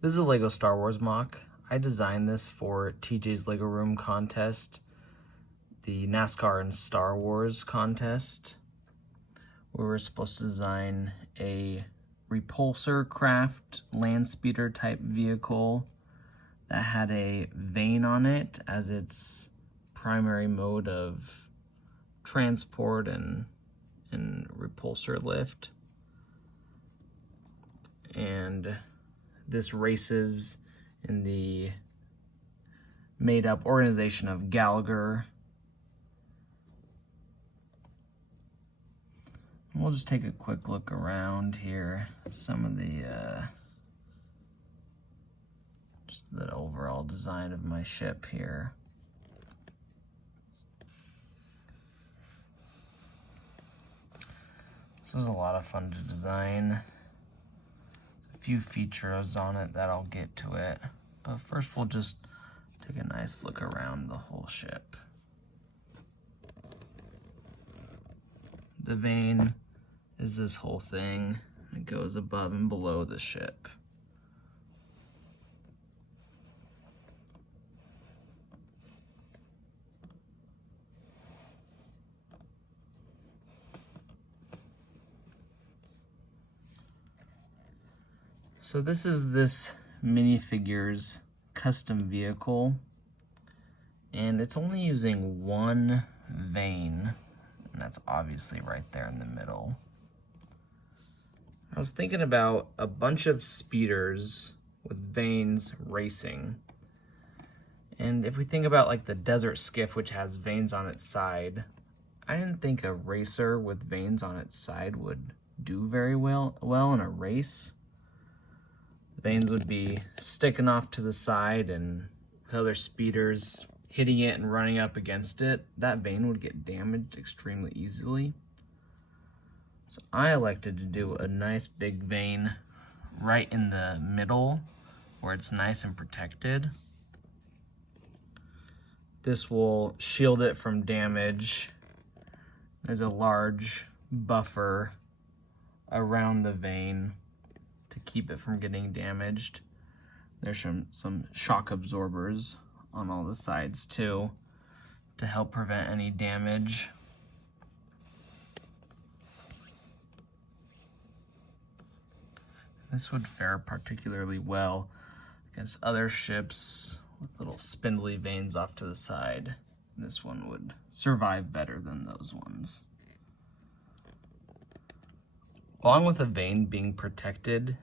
This is a Lego Star Wars MOC. I designed this for TJ's Lego Room contest, the Nascar and Star Wars contest. We were supposed to design a Repulsorcraft land speeder type vehicle that had a Vane on it as its primary mode of transport and repulsor lift. And this races in the made-up organization of Gallagher. We'll just take a quick look around here. Some of the just the overall design of my ship here. This was a lot of fun to design. A few features on it that I'll get to it. But first we'll just take a nice look around the whole ship. The Vane is this whole thing. It goes above and below the ship. So this is this minifigure's custom vehicle, and it's only using one Vane, and that's obviously right there in the middle. I was thinking about a bunch of speeders with Vanes racing, and if we think about like the Desert Skiff, which has Vanes on its side, I didn't think a racer with Vanes on its side would do very well in a race. The Vanes would be sticking off to the side, and with other speeders hitting it and running up against it, that Vane would get damaged extremely easily. So I elected to do a nice big Vane right in the middle where it's nice and protected. This will shield it from damage. There's a large buffer around the Vane to keep it from getting damaged. There's some shock absorbers on all the sides too to help prevent any damage. This would fare particularly well against other ships with little spindly Vanes off to the side. This one would survive better than those ones. Along with a Vane being protected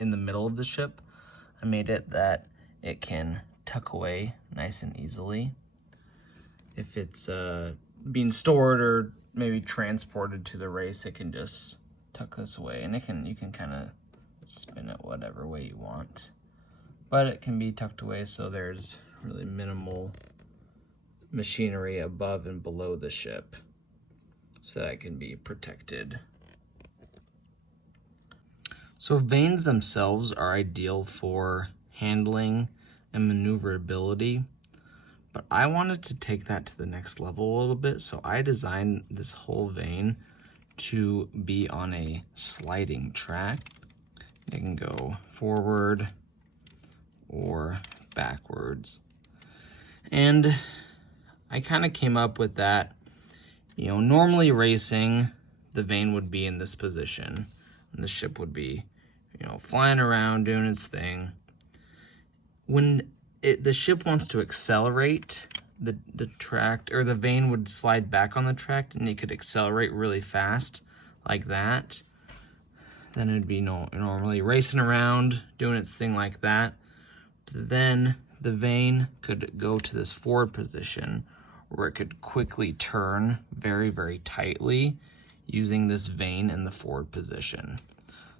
in the middle of the ship, I made it that it can tuck away nice and easily. If it's being stored or maybe transported to the race, it can just tuck this away, and you can kind of spin it whatever way you want. But it can be tucked away so there's really minimal machinery above and below the ship so that it can be protected. So Vanes themselves are ideal for handling and maneuverability, but I wanted to take that to the next level a little bit, so I designed this whole Vane to be on a sliding track. It can go forward or backwards. And I kind of came up with that, normally racing, the Vane would be in this position, and the ship would be flying around doing its thing. When the ship wants to accelerate, the track or the Vane would slide back on the track, and it could accelerate really fast like that. Then it'd be normally racing around doing its thing like that. But then the Vane could go to this forward position where it could quickly turn very, very tightly using this Vane in the forward position.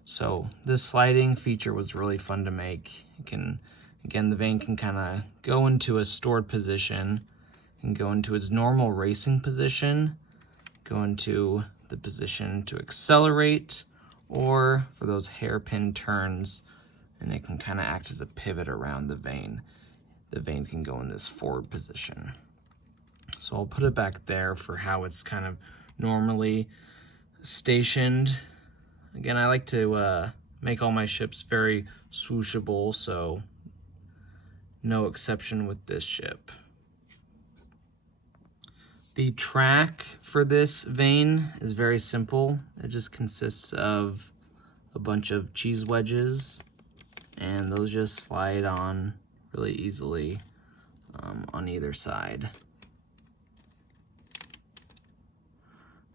So this sliding feature was really fun to make. Again, the Vane can kind of go into a stored position and go into its normal racing position, go into the position to accelerate, or for those hairpin turns, and it can kind of act as a pivot around the Vane. The Vane can go in this forward position. So I'll put it back there for how it's kind of normally stationed. Again, I like to make all my ships very swooshable, so no exception with this ship. The track for this Vane is very simple. It just consists of a bunch of cheese wedges, and those just slide on really easily on either side.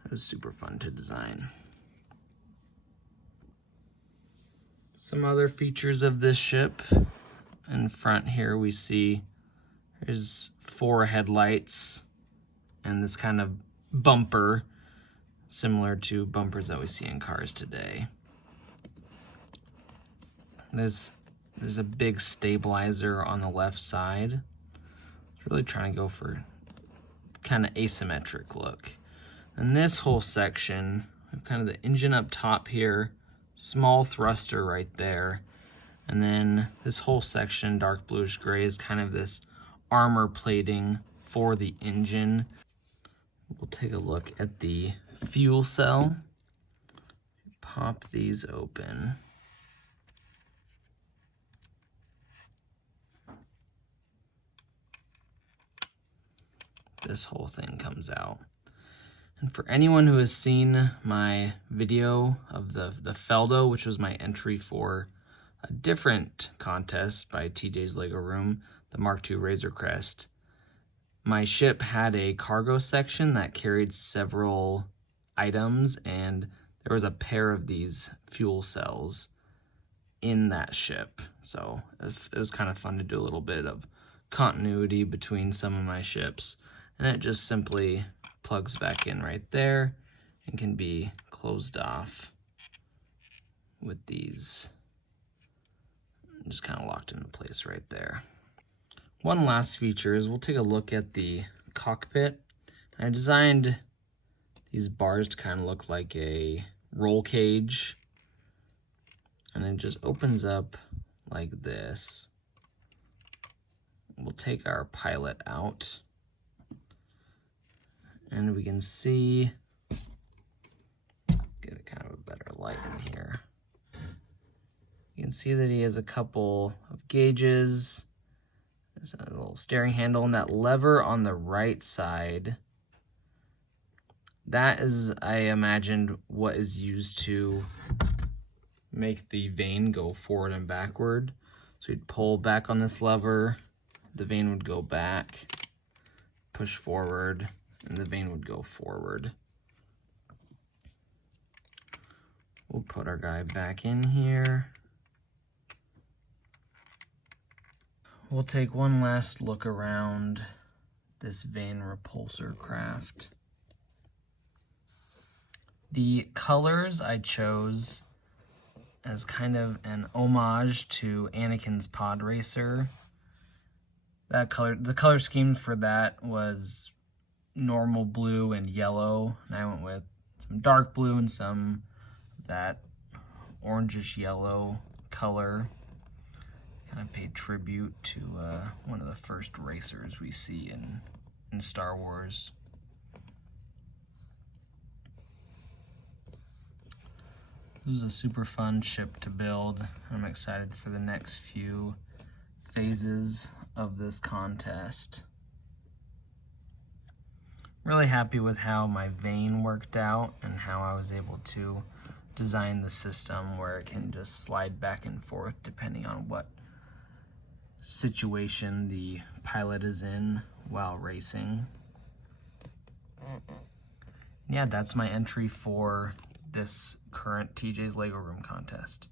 It was super fun to design. Some other features of this ship. In front here we see there's 4 headlights and this kind of bumper, similar to bumpers that we see in cars today. There's a big stabilizer on the left side. It's really trying to go for kind of asymmetric look. And this whole section, we have kind of the engine up top here, small thruster right there, and then this whole section, dark bluish gray, is kind of this armor plating for the engine. We'll take a look at the fuel cell. Pop these open. This whole thing comes out. And for anyone who has seen my video of the Feldo, which was my entry for a different contest by TJ's Lego Room, the Mark II Razor Crest, my ship had a cargo section that carried several items, and there was a pair of these fuel cells in that ship. So it was kind of fun to do a little bit of continuity between some of my ships. And it just simply plugs back in right there and can be closed off with these just kind of locked into place right there. One last feature is we'll take a look at the cockpit. I designed these bars to kind of look like a roll cage, and it just opens up like this. We'll take our pilot out, and we can see, get a kind of a better light in here. You can see that he has a couple of gauges. There's a little steering handle, and that lever on the right side, that is, I imagined, what is used to make the Vane go forward and backward. So you'd pull back on this lever, the Vane would go back, push forward, and the Vane would go forward. We'll put our guy back in here. We'll take one last look around this Vane Repulsorcraft. The colors I chose as kind of an homage to Anakin's pod racer. The color scheme for that was normal blue and yellow, and I went with some dark blue and some that orangish yellow color. Kind of paid tribute to one of the first racers we see in Star Wars. This was a super fun ship to build. I'm excited for the next few phases of this contest. Really happy with how my Vane worked out and how I was able to design the system where it can just slide back and forth depending on what situation the pilot is in while racing. Yeah, that's my entry for this current TJ's Lego Room contest.